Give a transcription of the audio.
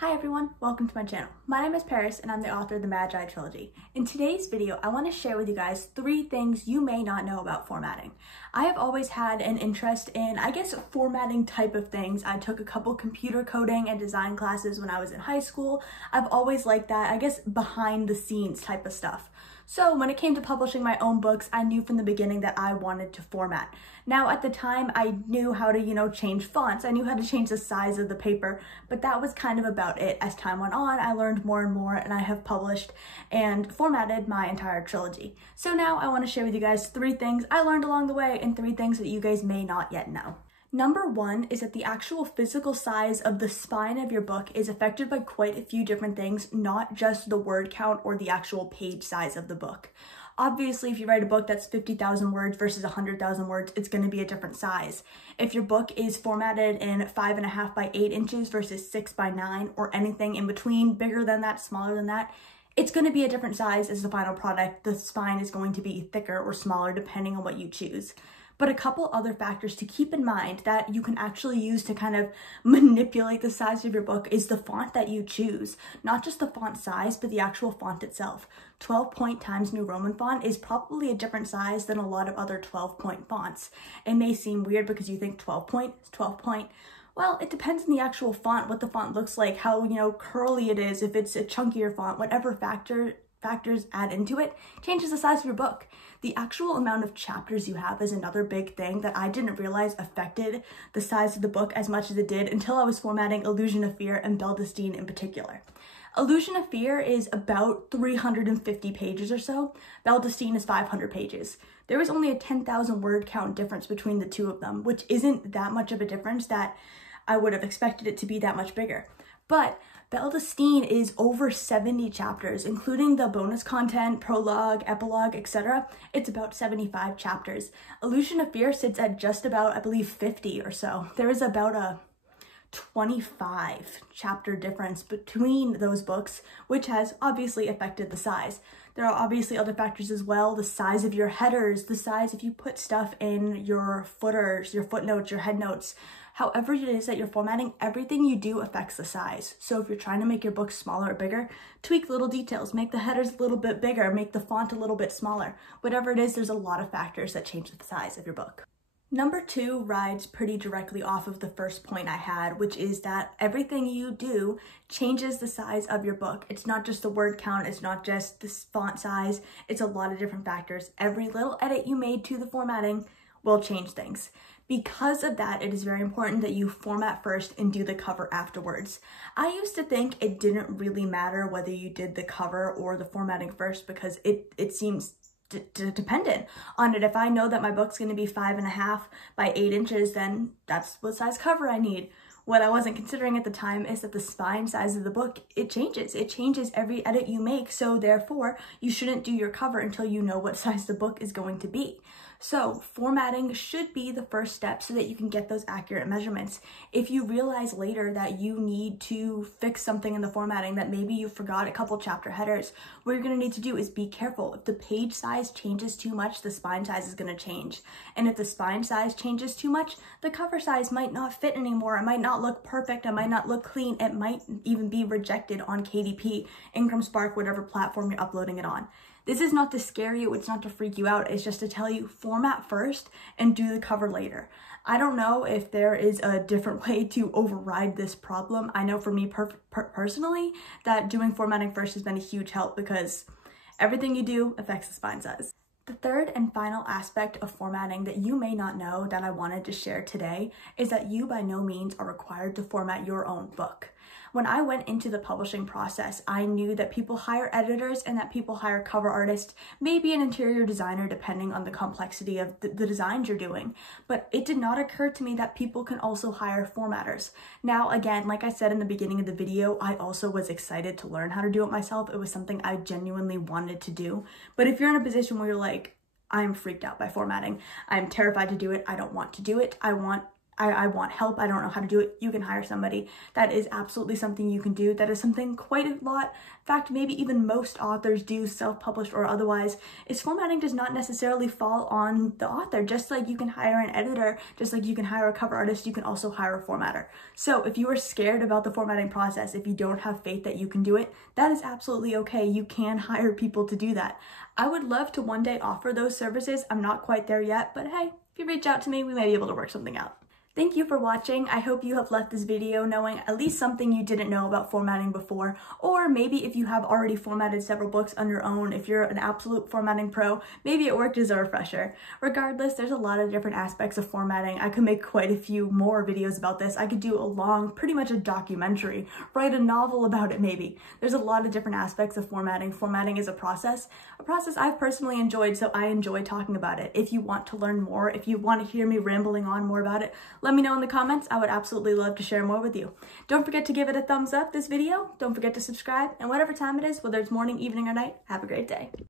Hi everyone, welcome to my channel. My name is Paris and I'm the author of the Mageye trilogy. In today's video, I want to share with you guys 3 things you may not know about formatting. I have always had an interest in, formatting type of things. I took a couple computer coding and design classes when I was in high school. I've always liked that, behind the scenes type of stuff. So when it came to publishing my own books, I knew from the beginning that I wanted to format. Now at the time, I knew how to, change fonts. I knew how to change the size of the paper, but that was kind of about it. As time went on, I learned more and more, and I have published and formatted my entire trilogy. So now I want to share with you guys 3 things I learned along the way and 3 things that you guys may not yet know. Number 1 is that the actual physical size of the spine of your book is affected by quite a few different things, not just the word count or the actual page size of the book. Obviously, if you write a book that's 50,000 words versus 100,000 words, it's going to be a different size. If your book is formatted in 5.5 by 8 inches versus 6 by 9 or anything in between, bigger than that, smaller than that, it's going to be a different size as the final product. The spine is going to be thicker or smaller depending on what you choose. But a couple other factors to keep in mind that you can actually use to kind of manipulate the size of your book is the font that you choose. Not just the font size, but the actual font itself. 12-point Times New Roman font is probably a different size than a lot of other 12-point fonts. It may seem weird because you think 12-point is 12-point. Well, it depends on the actual font, what the font looks like, how, curly it is, if it's a chunkier font, whatever factors add into it, changes the size of your book. The actual amount of chapters you have is another big thing that I didn't realize affected the size of the book as much as it did until I was formatting Illusion of Fear and Belle Destine in particular. Illusion of Fear is about 350 pages or so. Belle Destine is 500 pages. There was only a 10,000 word count difference between the two of them, which isn't that much of a difference that I would have expected it to be that much bigger. But Belle Destine is over 70 chapters, including the bonus content, prologue, epilogue, etc. It's about 75 chapters. Illusion of Fear sits at just about, I believe, 50 or so. There is about a 25 chapter difference between those books, which has obviously affected the size. There are obviously other factors as well, the size of your headers, the size if you put stuff in your footers, your footnotes, your headnotes. However it is that you're formatting, everything you do affects the size. So if you're trying to make your book smaller or bigger, tweak little details, make the headers a little bit bigger, make the font a little bit smaller. Whatever it is, there's a lot of factors that change the size of your book. Number 2 rides pretty directly off of the first point I had, which is that everything you do changes the size of your book. It's not just the word count, it's not just the font size, it's a lot of different factors. Every little edit you made to the formatting will change things. Because of that, it is very important that you format first and do the cover afterwards. I used to think it didn't really matter whether you did the cover or the formatting first because it seems dependent on it. If I know that my book's going to be 5.5 by 8 inches, then that's what size cover I need. What I wasn't considering at the time is that the spine size of the book, it changes. It changes every edit you make, so therefore you shouldn't do your cover until you know what size the book is going to be. So formatting should be the first step so that you can get those accurate measurements. If you realize later that you need to fix something in the formatting, that maybe you forgot a couple chapter headers, what you're going to need to do is be careful. If the page size changes too much, the spine size is going to change. And if the spine size changes too much, the cover size might not fit anymore. It might not look perfect. It might not look clean. It might even be rejected on KDP, Ingram Spark, whatever platform you're uploading it on. This is not to scare you, it's not to freak you out, it's just to tell you format first and do the cover later. I don't know if there is a different way to override this problem. I know for me personally that doing formatting first has been a huge help because everything you do affects the spine size. The third and final aspect of formatting that you may not know that I wanted to share today is that you by no means are required to format your own book. When I went into the publishing process, I knew that people hire editors and that people hire cover artists, maybe an interior designer depending on the complexity of the designs you're doing. But it did not occur to me that people can also hire formatters. Now, again, like I said in the beginning of the video, I also was excited to learn how to do it myself. It was something I genuinely wanted to do. But if you're in a position where you're like, I'm freaked out by formatting, I'm terrified to do it, I don't want to do it, I want I want help, I don't know how to do it, you can hire somebody. That is absolutely something you can do. That is something quite a lot, in fact, maybe even most authors do, self-published or otherwise, is formatting does not necessarily fall on the author. Just like you can hire an editor, just like you can hire a cover artist, you can also hire a formatter. So if you are scared about the formatting process, if you don't have faith that you can do it, that is absolutely okay. You can hire people to do that. I would love to one day offer those services. I'm not quite there yet, but hey, if you reach out to me, we may be able to work something out. Thank you for watching. I hope you have left this video knowing at least something you didn't know about formatting before, or maybe if you have already formatted several books on your own, if you're an absolute formatting pro, maybe it worked as a refresher. Regardless, there's a lot of different aspects of formatting. I could make quite a few more videos about this. I could do a long, pretty much a documentary, write a novel about it maybe. There's a lot of different aspects of formatting. Formatting is a process I've personally enjoyed, so I enjoy talking about it. If you want to learn more, if you want to hear me rambling on more about it, let me know in the comments. I would absolutely love to share more with you. Don't forget to give it a thumbs up, this video. Don't forget to subscribe, and whatever time it is, whether it's morning, evening, or night, have a great day.